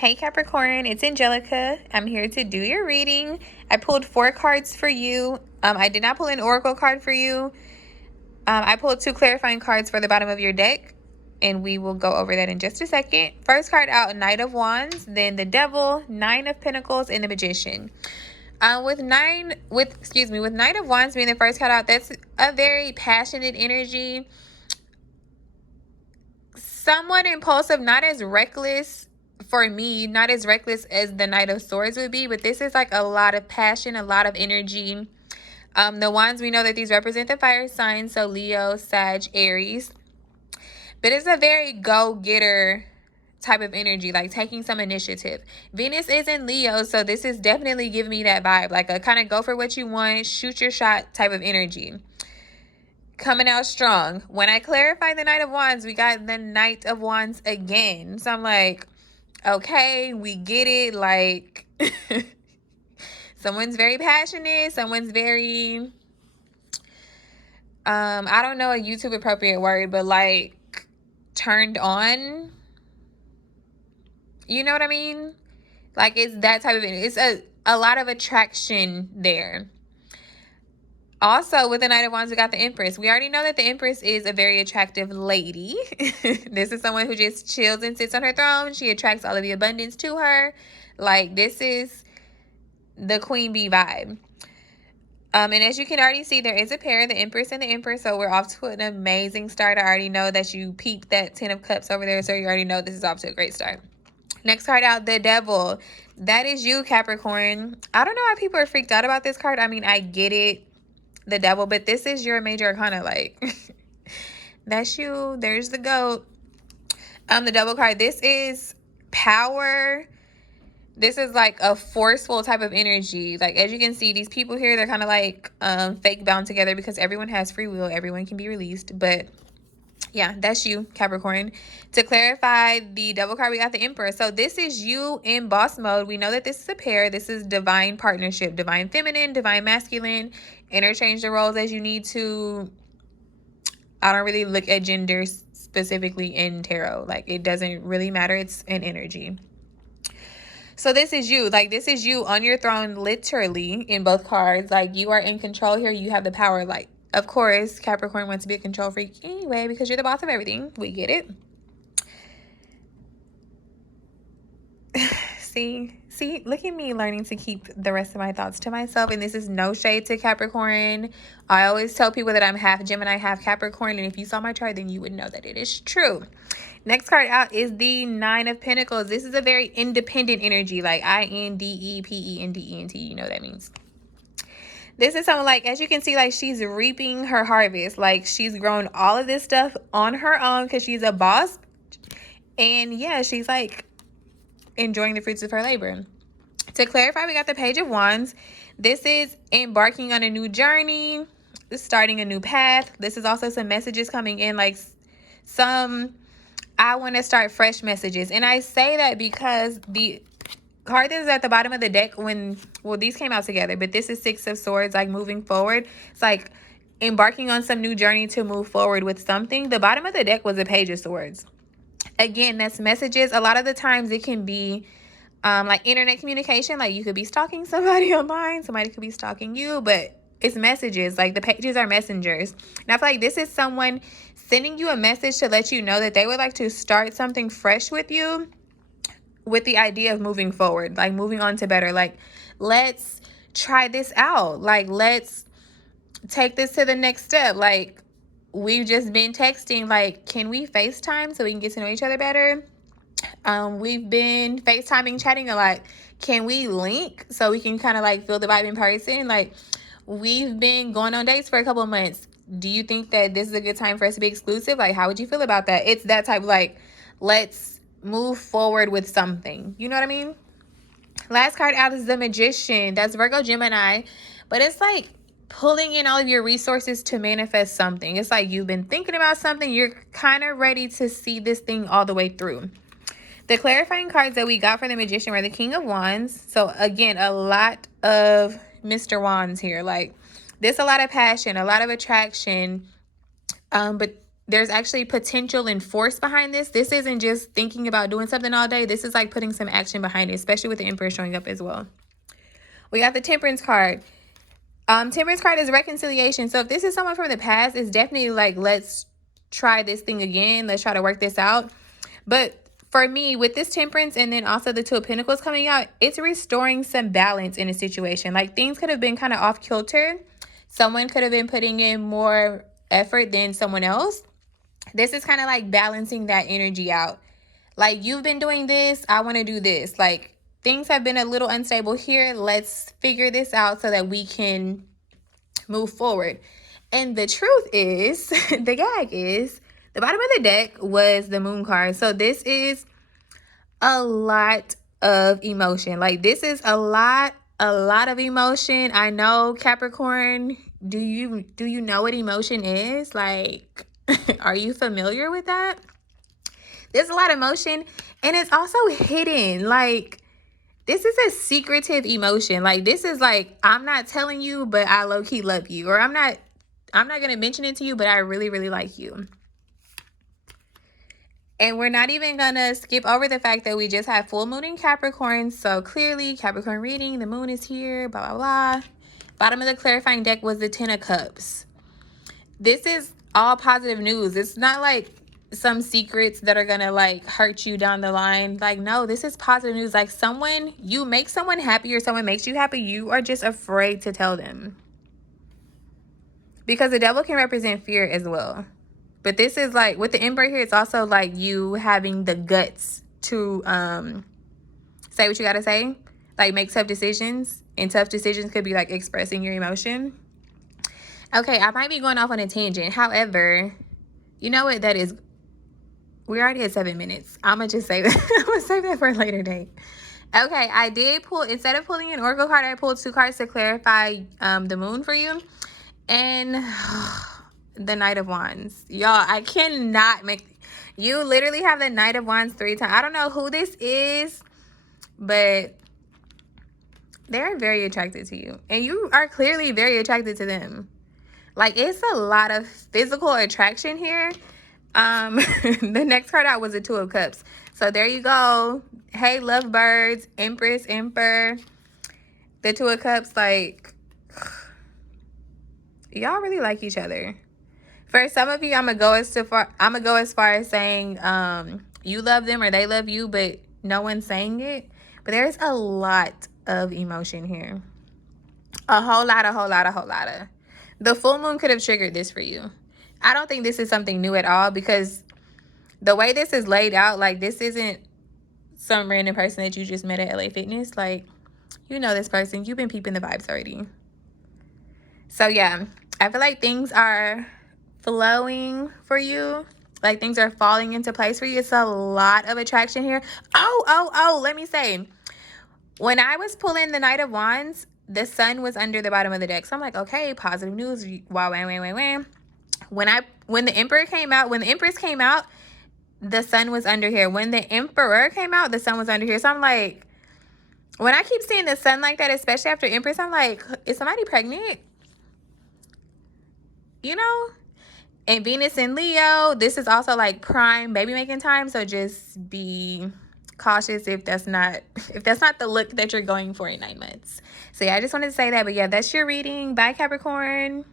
Hey Capricorn, it's Angelica. I'm here to do your reading. I pulled 4 cards for you. I did not pull an oracle card for you. I pulled 2 clarifying cards for the bottom of your deck, and we will go over that in just a second. First card out, Knight of Wands, then the Devil, 9 of Pentacles, and the Magician. With Knight of Wands being the first card out, that's a very passionate energy. Somewhat impulsive, not as reckless for me, not as reckless as the Knight of Swords would be, but this is like a lot of passion, a lot of energy. The wands, we know that these represent the fire signs, so Leo, Sag, Aries. But it's a very go-getter type of energy, like taking some initiative. Venus is in Leo, so this is definitely giving me that vibe, like a kind of go for what you want, shoot your shot type of energy. Coming out strong. When I clarify the Knight of Wands, we got the Knight of Wands again. So I'm like, okay, we get it. Like, someone's very passionate. Someone's very, I don't know a YouTube appropriate word, but like turned on. You know what I mean? Like, it's that type of, it's a lot of attraction there. Also, with the Knight of Wands, we got the Empress. We already know that the Empress is a very attractive lady. This is someone who just chills and sits on her throne. She attracts all of the abundance to her. Like, this is the Queen Bee vibe. And as you can already see, there is a pair, the Empress and the Emperor. So we're off to an amazing start. I already know that you peeped that 10 of Cups over there. So you already know this is off to a great start. Next card out, the Devil. That is you, Capricorn. I don't know why people are freaked out about this card. I mean, I get it. The Devil, but this is your major arcana. Like, that's you. There's the goat. The Devil card, this is power. This is like a forceful type of energy. Like, as you can see, these people here, they're kind of like fake bound together because everyone has free will. Everyone can be released. But yeah, that's you, Capricorn. To clarify the Devil card, we got the Emperor. So this is you in boss mode. We know that this is a pair. This is divine partnership, divine feminine, divine masculine. Interchange the roles as you need to. I don't really look at gender specifically in tarot. Like, it doesn't really matter. It's an energy. So this is you. Like, this is you on your throne, literally, in both cards. Like, you are in control here. You have the power. Like, of course, Capricorn wants to be a control freak anyway because you're the boss of everything. We get it. See, look at me learning to keep the rest of my thoughts to myself. And this is no shade to Capricorn. I always tell people that I'm half Gemini, half Capricorn. And if you saw my chart, then you would know that it is true. Next card out is the 9 of Pentacles. This is a very independent energy, like INDEPENDENT. You know what that means. This is someone, like, as you can see, like, she's reaping her harvest. Like, she's grown all of this stuff on her own because she's a boss. And yeah, she's like enjoying the fruits of her labor. To clarify, we got the Page of Wands. This is embarking on a new journey, starting a new path. This is also some messages coming in, like some I want to start fresh messages. And I say that because the card that is at the bottom of the deck, these came out together, but this is 6 of Swords, like moving forward. It's like embarking on some new journey to move forward with something. The bottom of the deck was a Page of Swords. Again, that's messages. A lot of the times it can be like internet communication. Like, you could be stalking somebody online. Somebody could be stalking you, but it's messages. Like, the pages are messengers. And I feel like this is someone sending you a message to let you know that they would like to start something fresh with you, with the idea of moving forward, like moving on to better. Like, let's try this out. Like, let's take this to the next step. Like, we've just been texting. Like, can we FaceTime so we can get to know each other better? We've been FaceTiming, chatting a lot. Can we link so we can kind of like feel the vibe in person? Like, we've been going on dates for a couple of months. Do you think that this is a good time for us to be exclusive? Like, how would you feel about that? It's that type of, like, let's move forward with something. You know what I mean? Last card out is the Magician. That's Virgo, Gemini. But it's like pulling in all of your resources to manifest something. It's like you've been thinking about something. You're kind of ready to see this thing all the way through. The clarifying cards that we got for the Magician were the King of Wands. So again, a lot of Mr. Wands here. Like, there's a lot of passion, a lot of attraction. But there's actually potential and force behind this. This isn't just thinking about doing something all day. This is like putting some action behind it, especially with the Emperor showing up as well. We got the Temperance card. Temperance card is reconciliation. So if this is someone from the past, it's definitely like, let's try this thing again. Let's try to work this out. But for me, with this Temperance and then also the Two of Pentacles coming out, it's restoring some balance in a situation. Like things could have been kind of off kilter. Someone could have been putting in more effort than someone else. This is kind of like balancing that energy out. Like, you've been doing this, I want to do this. Like, things have been a little unstable here. Let's figure this out so that we can move forward. And the truth is, the gag is, the bottom of the deck was the Moon card. So this is a lot of emotion. Like, this is a lot of emotion. I know, Capricorn, do you know what emotion is? Like, are you familiar with that? There's a lot of emotion, and it's also hidden. Like, this is a secretive emotion. Like, this is like, I'm not telling you, but I low-key love you. Or I'm not going to mention it to you, but I really, really like you. And we're not even going to skip over the fact that we just had full moon in Capricorn. So clearly, Capricorn reading, the moon is here, blah, blah, blah. Bottom of the clarifying deck was the Ten of Cups. This is all positive news. It's not like some secrets that are gonna like hurt you down the line. Like, no, this is positive news. Like, you make someone happy or someone makes you happy, you are just afraid to tell them, because the devil can represent fear as well. But this is like, with the Emperor here, it's also like you having the guts to say what you gotta say, like make tough decisions. And tough decisions could be like expressing your emotion. Okay, I might be going off on a tangent. However, you know what that is? We're already at 7 minutes. I'm going to just save that. I'm going to save that for a later date. Okay, I did pull, instead of pulling an Oracle card, I pulled 2 cards to clarify the moon for you. And the Knight of Wands. Y'all, I cannot make, you literally have the Knight of Wands 3 times. I don't know who this is, but they're very attracted to you. And you are clearly very attracted to them. Like, it's a lot of physical attraction here. The next card out was the Two of Cups. So there you go. Hey, lovebirds, Empress, Emperor, the Two of Cups. Like, y'all really like each other. For some of you, I'm gonna go as far as saying you love them or they love you, but no one's saying it. But there's a lot of emotion here. A whole lot of. The full moon could have triggered this for you. I don't think this is something new at all, because the way this is laid out, like, this isn't some random person that you just met at LA Fitness. Like, you know this person. You've been peeping the vibes already. So, yeah, I feel like things are flowing for you. Like, things are falling into place for you. It's a lot of attraction here. Oh, let me say, when I was pulling the Knight of Wands, the sun was under the bottom of the deck. So I'm like, okay, positive news. Wow, wham. When the Emperor came out, when the Empress came out, the sun was under here. When the Emperor came out, the sun was under here. So I'm like, when I keep seeing the sun like that, especially after Empress, I'm like, is somebody pregnant? You know? And Venus in Leo, this is also like prime baby making time. So just be cautious if that's not the look that you're going for in 9 months. So yeah, I just wanted to say that. But yeah, that's your reading. Bye, Capricorn.